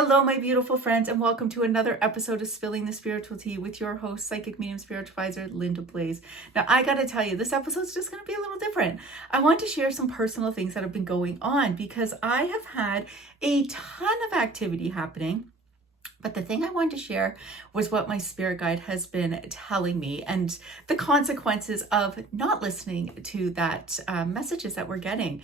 Hello, my beautiful friends, and welcome to another episode of Spilling the Spiritual Tea with your host, Psychic Medium Spiritual Advisor, Linda Blaze. Now, I gotta tell you, this episode's just gonna be a little different. I want to share some personal things that have been going on because I have had a ton of activity happening. But the thing I wanted to share was what my spirit guide has been telling me and the consequences of not listening to that messages that we're getting.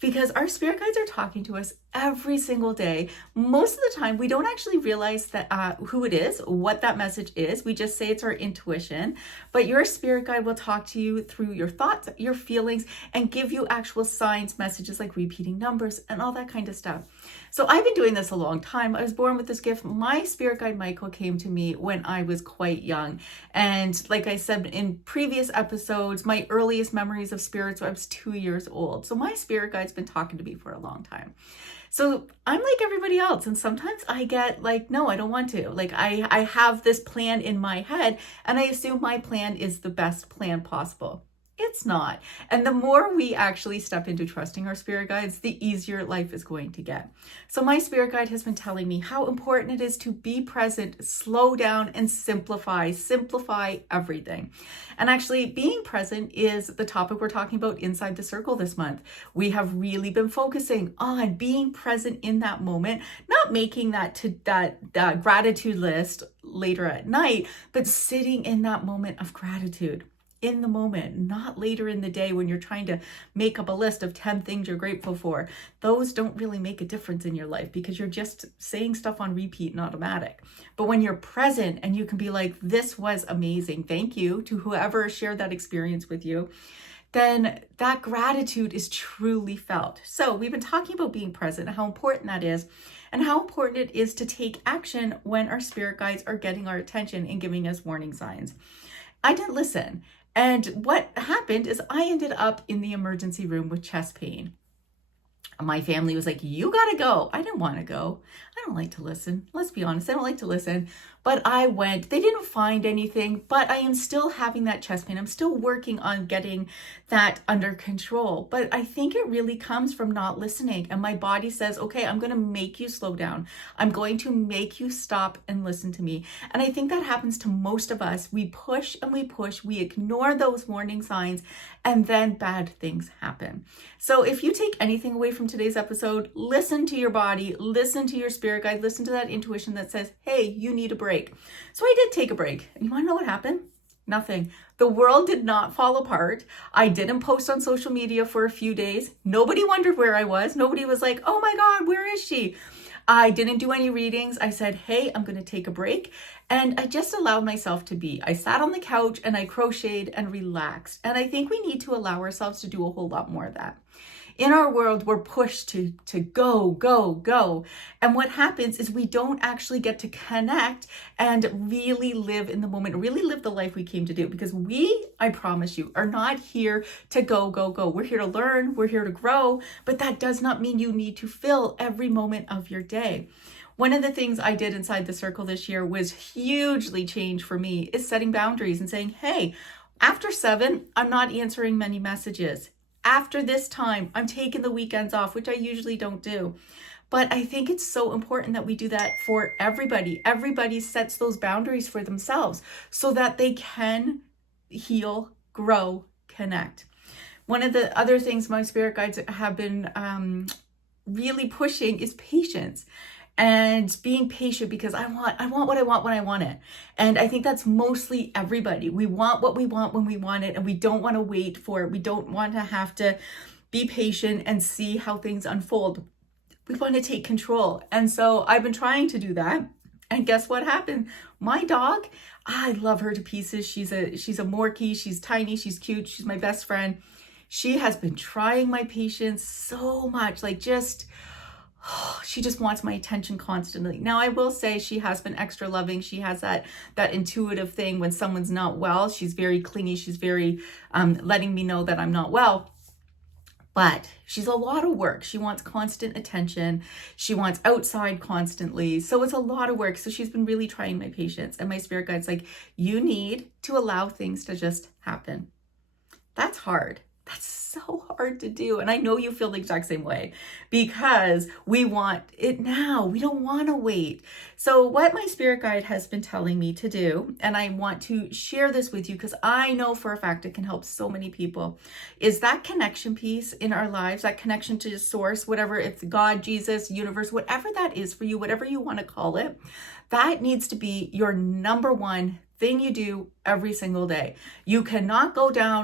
Because our spirit guides are talking to us every single day. Most of the time, we don't actually realize that who it is, what that message is. We just say it's our intuition. But your spirit guide will talk to you through your thoughts, your feelings, and give you actual signs, messages like repeating numbers and all that kind of stuff. So I've been doing this a long time. I was born with this gift. My spirit guide, Michael, came to me when I was quite young. And like I said in previous episodes, my earliest memories of spirits, I was 2 years old. So my spirit guide's been talking to me for a long time. So I'm like everybody else. And sometimes I get like, no, I don't want to. Like I have this plan in my head and I assume my plan is the best plan possible. It's not. And the more we actually step into trusting our spirit guides, the easier life is going to get. So my spirit guide has been telling me how important it is to be present, slow down, and simplify everything. And actually being present is the topic we're talking about inside the circle this month. We have really been focusing on being present in that moment, not making that gratitude list later at night, but sitting in that moment of gratitude. In the moment, not later in the day when you're trying to make up a list of 10 things you're grateful for. Those don't really make a difference in your life because you're just saying stuff on repeat and automatic. But when you're present and you can be like, this was amazing, thank you to whoever shared that experience with you, then that gratitude is truly felt. So we've been talking about being present and how important that is and how important it is to take action when our spirit guides are getting our attention and giving us warning signs. I didn't listen. And what happened is I ended up in the emergency room with chest pain. My family was like, you gotta go. I didn't want to go. I don't like to listen. Let's be honest, I don't like to listen. But I went. They didn't find anything, but I am still having that chest pain. I'm still working on getting that under control. But I think it really comes from not listening. And my body says, okay, I'm going to make you slow down. I'm going to make you stop and listen to me. And I think that happens to most of us. We push and we push. We ignore those warning signs, and then bad things happen. So if you take anything away from today's episode, listen to your body, listen to your spirit guide, listen to that intuition that says, hey, you need a break. So I did take a break. And you want to know what happened? Nothing. The world did not fall apart. I didn't post on social media for a few days. Nobody wondered where I was. Nobody was like, oh my God, where is she? I didn't do any readings. I said, hey, I'm going to take a break. And I just allowed myself to be. I sat on the couch and I crocheted and relaxed. And I think we need to allow ourselves to do a whole lot more of that. In our world, we're pushed to go, go, go. And what happens is we don't actually get to connect and really live in the moment, really live the life we came to do. Because we, I promise you, are not here to go, go, go. We're here to learn, we're here to grow, but that does not mean you need to fill every moment of your day. One of the things I did inside the circle this year was hugely change for me is setting boundaries and saying, hey, after 7, I'm not answering many messages. After this time, I'm taking the weekends off, which I usually don't do. But I think it's so important that we do that for everybody. Everybody sets those boundaries for themselves so that they can heal, grow, connect. One of the other things my spirit guides have been really pushing is patience. And being patient because I want what I want when I want it. And I think that's mostly everybody. We want what we want when we want it, and we don't want to wait for it. We don't want to have to be patient and see how things unfold. We want to take control. And so I've been trying to do that. And guess what happened? My dog, I love her to pieces. She's a Morkie. She's tiny. She's cute. She's my best friend. She has been trying my patience so much, she just wants my attention constantly. Now, I will say she has been extra loving. She has that intuitive thing when someone's not well. She's very clingy. She's very letting me know that I'm not well. But she's a lot of work. She wants constant attention. She wants outside constantly. So it's a lot of work. So she's been really trying my patience. And my spirit guide's like, you need to allow things to just happen. That's hard. That's so hard to do. And I know you feel the exact same way because we want it now. We don't want to wait. So what my spirit guide has been telling me to do, and I want to share this with you because I know for a fact it can help so many people, is that connection piece in our lives, that connection to source, whatever it's God, Jesus, universe, whatever that is for you, whatever you want to call it, that needs to be your number one thing you do every single day. You cannot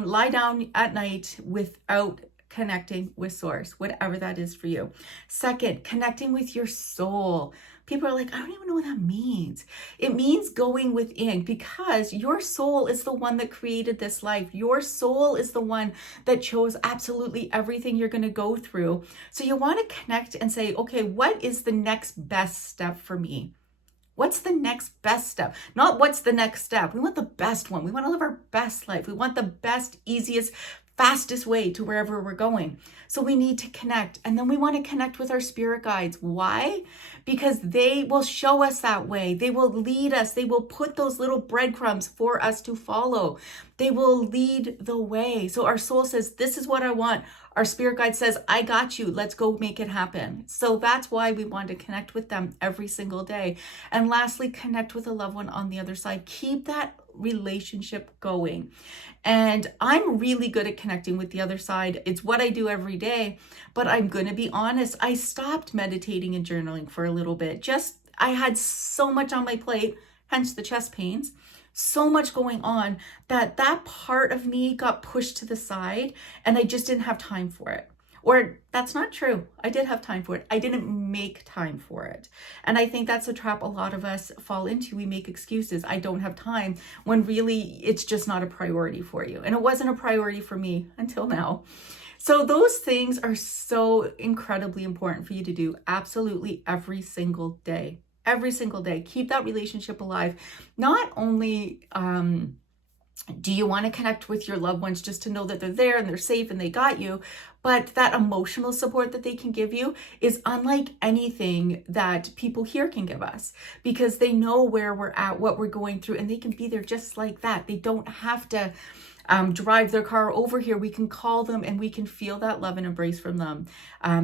lie down at night without connecting with source, whatever that is for you. Second, connecting with your soul. People are like, I don't even know what that means. It means going within, because your soul is the one that created this life. Your soul is the one that chose absolutely everything you're going to go through. So you want to connect and say, okay, what is the next best step for me? What's the next best step? Not what's the next step. We want the best one. We want to live our best life. We want the best, easiest, fastest way to wherever we're going. So we need to connect. And then we want to connect with our spirit guides. Why? Because they will show us that way. They will lead us. They will put those little breadcrumbs for us to follow. They will lead the way. So our soul says, this is what I want. Our spirit guide says, I got you. Let's go make it happen. So that's why we want to connect with them every single day. And lastly, connect with a loved one on the other side. Keep that relationship going. And I'm really good at connecting with the other side. It's what I do every day. But I'm going to be honest, I stopped meditating and journaling for a little bit. I had so much on my plate, hence the chest pains. So much going on that part of me got pushed to the side and I just didn't have time for it. Or that's not true. I did have time for it. I didn't make time for it. And I think that's a trap a lot of us fall into. We make excuses. I don't have time, when really it's just not a priority for you. And it wasn't a priority for me until now. So those things are so incredibly important for you to do absolutely every single day. Every single day. Keep that relationship alive. Not only do you want to connect with your loved ones just to know that they're there and they're safe and they got you, but that emotional support that they can give you is unlike anything that people here can give us, because they know where we're at, what we're going through, and they can be there just like that. They don't have to drive their car over here. We can call them and we can feel that love and embrace from them,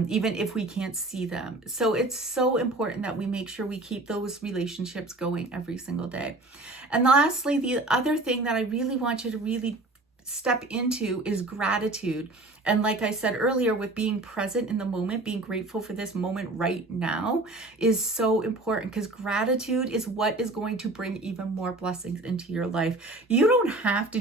even if we can't see them. So it's so important that we make sure we keep those relationships going every single day. And lastly, the other thing that I really want you to really step into is gratitude. And like I said earlier, with being present in the moment, being grateful for this moment right now is so important, because gratitude is what is going to bring even more blessings into your life. You don't have to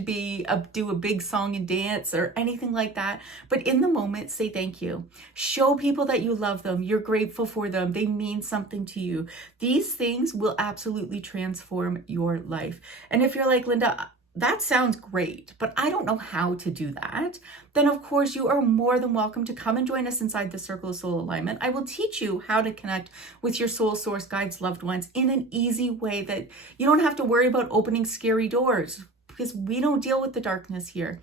do a big song and dance or anything like that, but in the moment, say thank you. Show people that you love them. You're grateful for them. They mean something to you. These things will absolutely transform your life. And if you're like, Linda, that sounds great, but I don't know how to do that, then of course you are more than welcome to come and join us inside the Circle of Soul Alignment. I will teach you how to connect with your soul source guides, loved ones, in an easy way that you don't have to worry about opening scary doors, because we don't deal with the darkness here.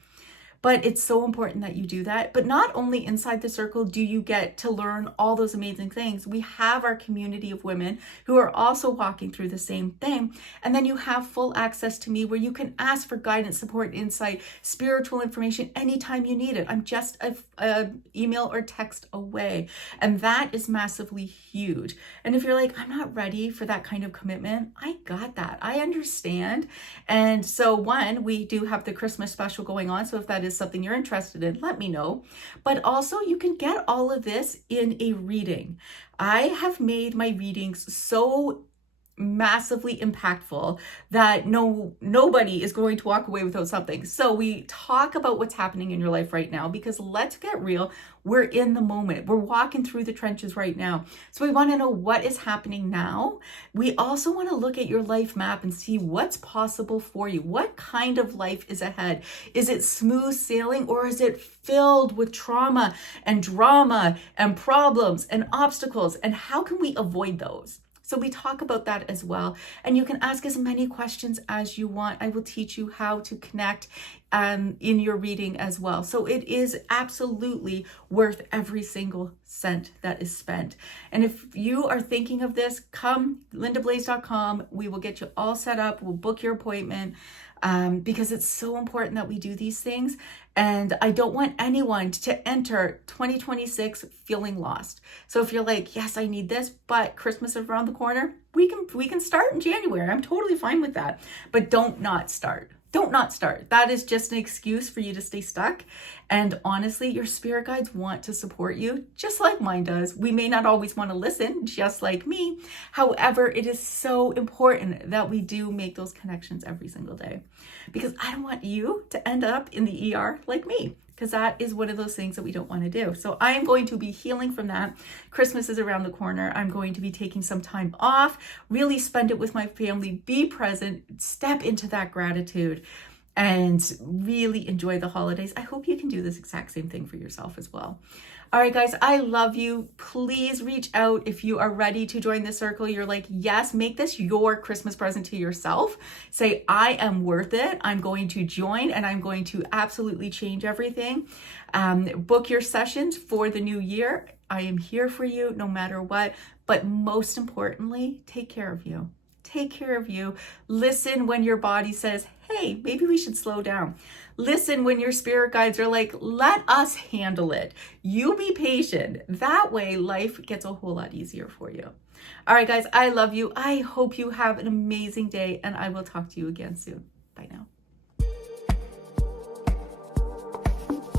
But it's so important that you do that. But not only inside the circle do you get to learn all those amazing things, we have our community of women who are also walking through the same thing. And then you have full access to me, where you can ask for guidance, support, insight, spiritual information anytime you need it. I'm just a email or text away. And that is massively huge. And if you're like, I'm not ready for that kind of commitment, I got that. I understand. And so we do have the Christmas special going on. So if that is something you're interested in, let me know. But also you can get all of this in a reading. I have made my readings so massively impactful that nobody is going to walk away without something. So we talk about what's happening in your life right now, because let's get real, we're in the moment. We're walking through the trenches right now. So we want to know what is happening now. We also want to look at your life map and see what's possible for you. What kind of life is ahead? Is it smooth sailing, or is it filled with trauma and drama and problems and obstacles? And how can we avoid those? So we talk about that as well. And you can ask as many questions as you want. I will teach you how to connect in your reading as well. So it is absolutely worth every single cent that is spent. And if you are thinking of this, come lindablaze.com. We will get you all set up. We'll book your appointment. because it's so important that we do these things. And I don't want anyone to enter 2026 feeling lost. So if you're like, yes, I need this, but Christmas is around the corner, we can start in January. I'm totally fine with that. But don't not start. Don't not start. That is just an excuse for you to stay stuck. And honestly, your spirit guides want to support you just like mine does. We may not always want to listen, just like me. However, it is so important that we do make those connections every single day, because I don't want you to end up in the ER like me, because that is one of those things that we don't want to do. So I am going to be healing from that. Christmas is around the corner. I'm going to be taking some time off, really spend it with my family, be present, step into that gratitude, and really enjoy the holidays. I hope you can do this exact same thing for yourself as well. All right, guys, I love you. Please reach out if you are ready to join the circle. You're like, yes, make this your Christmas present to yourself. Say, I am worth it. I'm going to join and I'm going to absolutely change everything. Book your sessions for the new year. I am here for you no matter what. But most importantly, take care of you. Take care of you. Listen when your body says, hey, maybe we should slow down. Listen when your spirit guides are like, let us handle it. You be patient. That way life gets a whole lot easier for you. All right, guys, I love you. I hope you have an amazing day, and I will talk to you again soon.